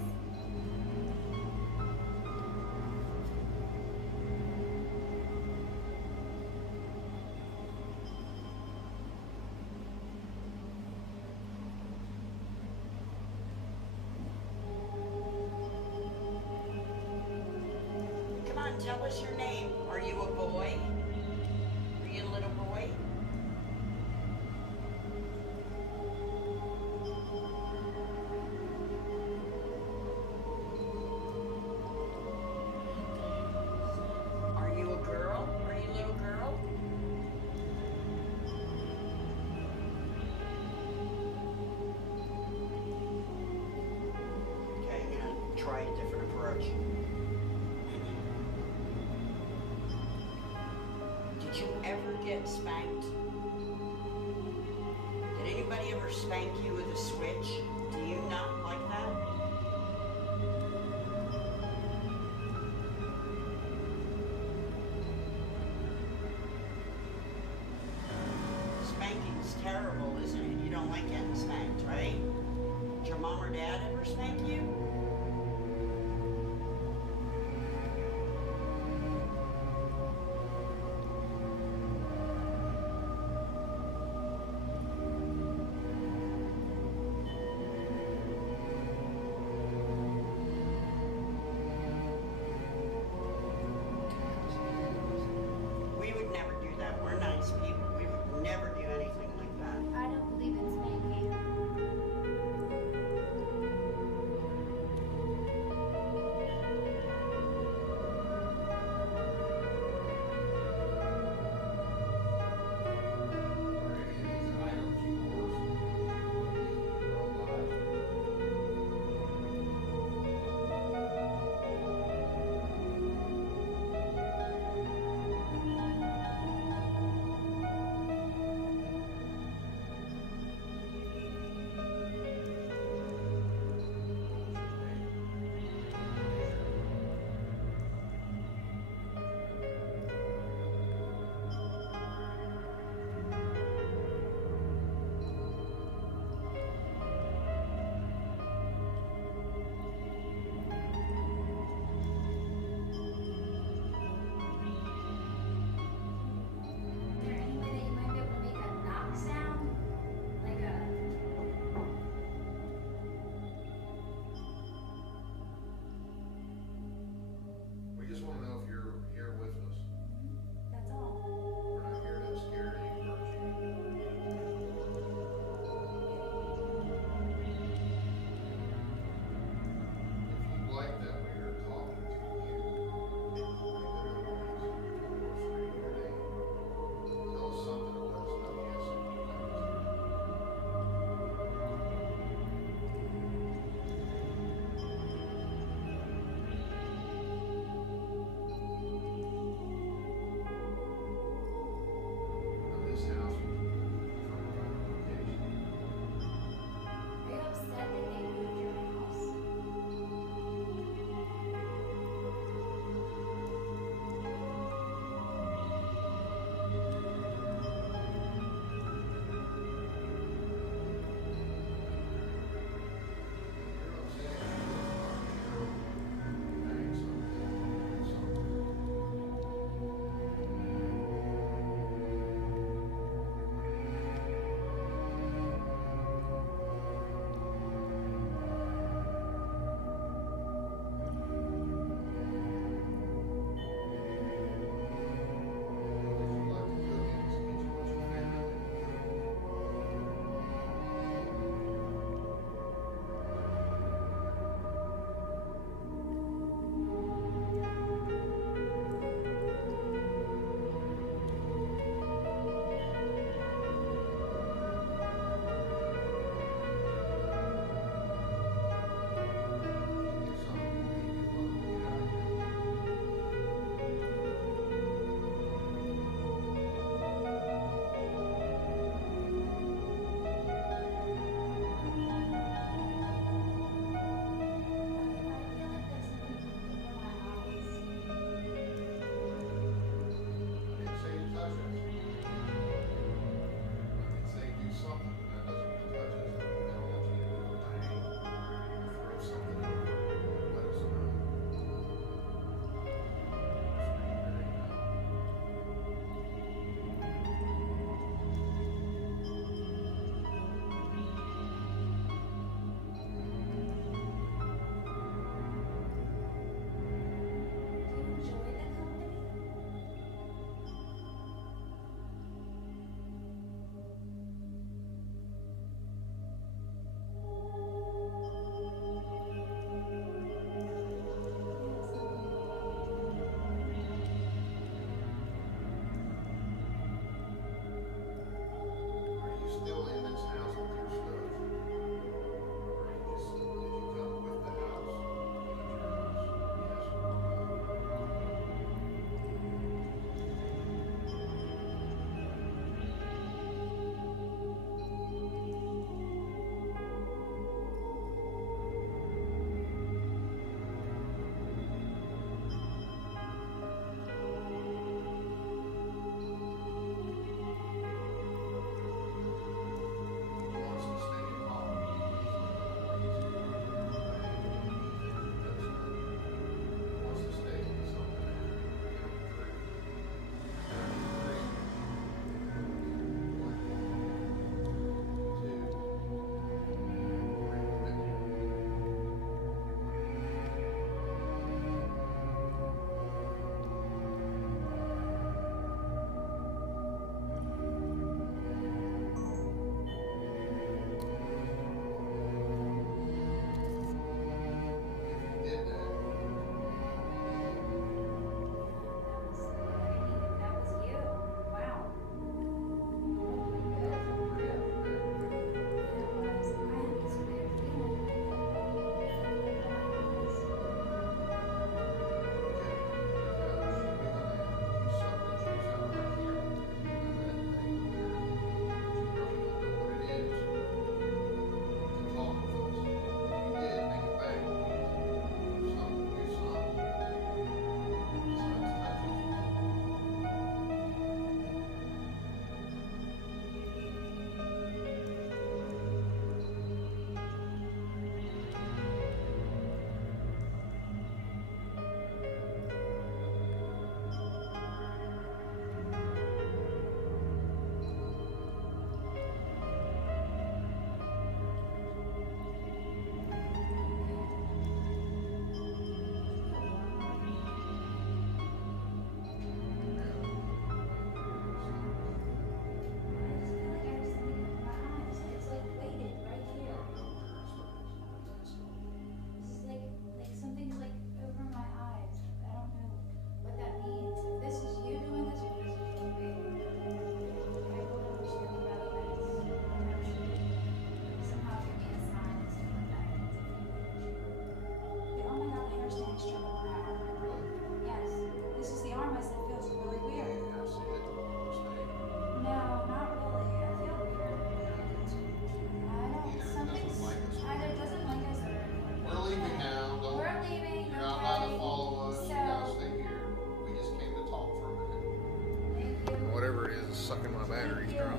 Come on, tell us your name. Are you a boy? Are you a little boy? Are you a girl? Are you a little girl? Okay, I'm gonna try a different approach. Did you ever get spanked? Did anybody ever spank you with a switch? Do you not like that? Spanking's terrible, isn't it? You don't like getting spanked, right? Did your mom or dad ever spank you? We would never do that. We're nice people. We would never do anything like that. I don't believe in spanking. still in this house with your stuff? Or did you come with the house? Whatever it is sucking my batteries dry.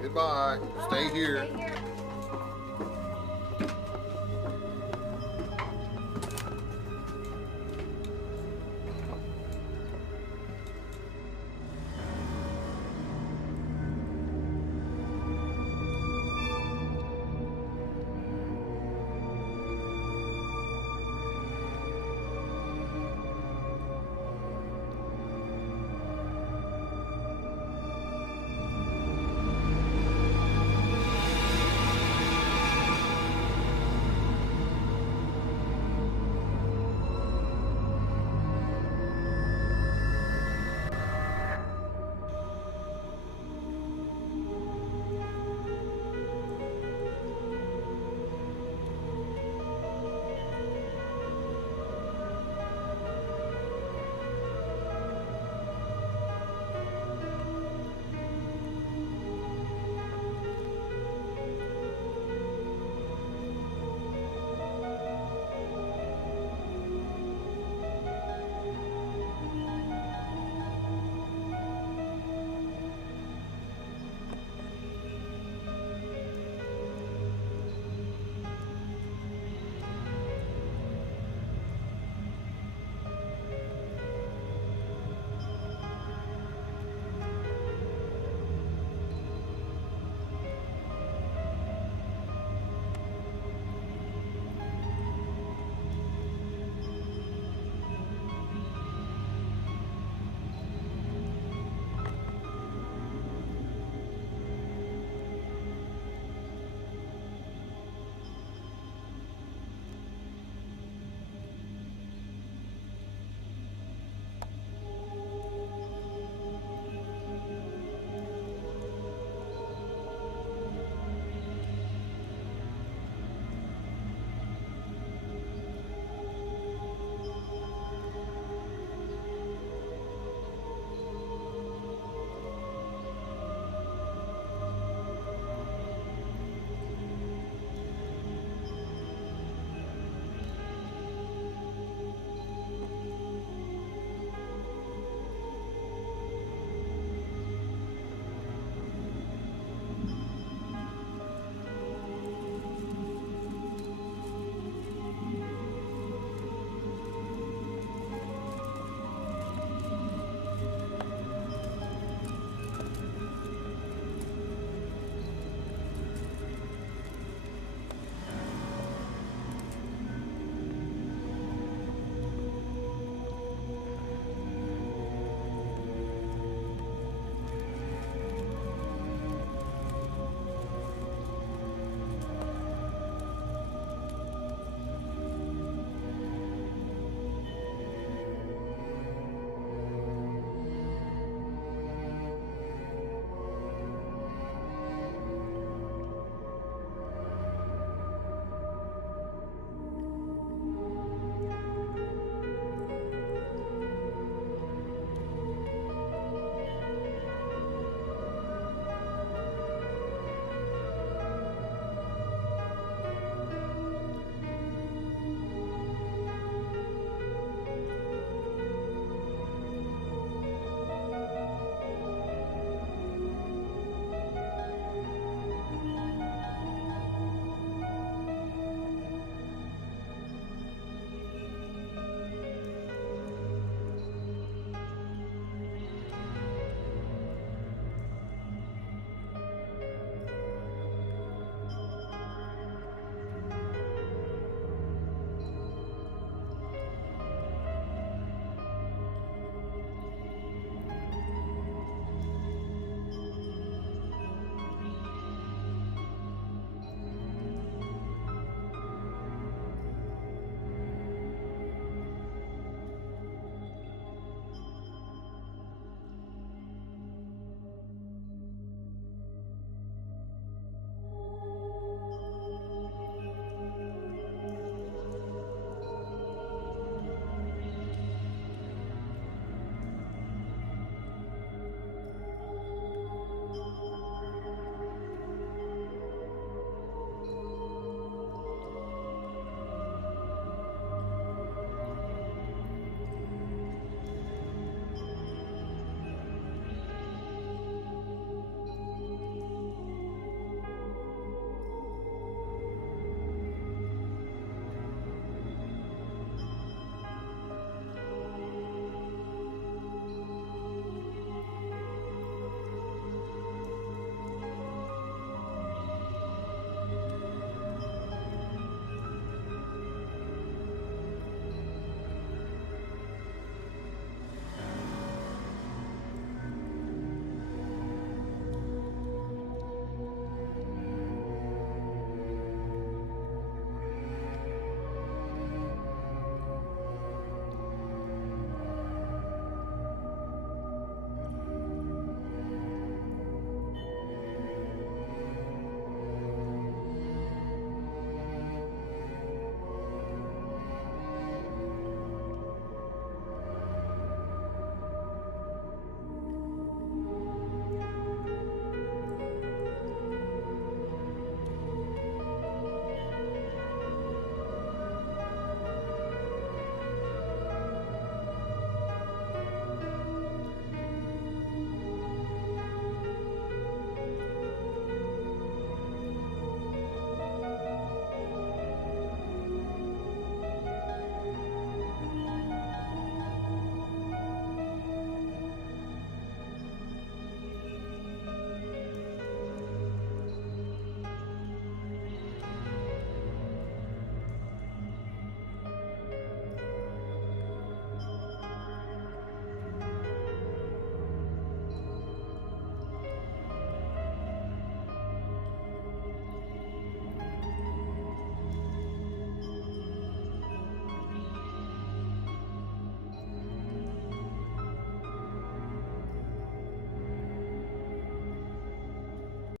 Goodbye. Stay here.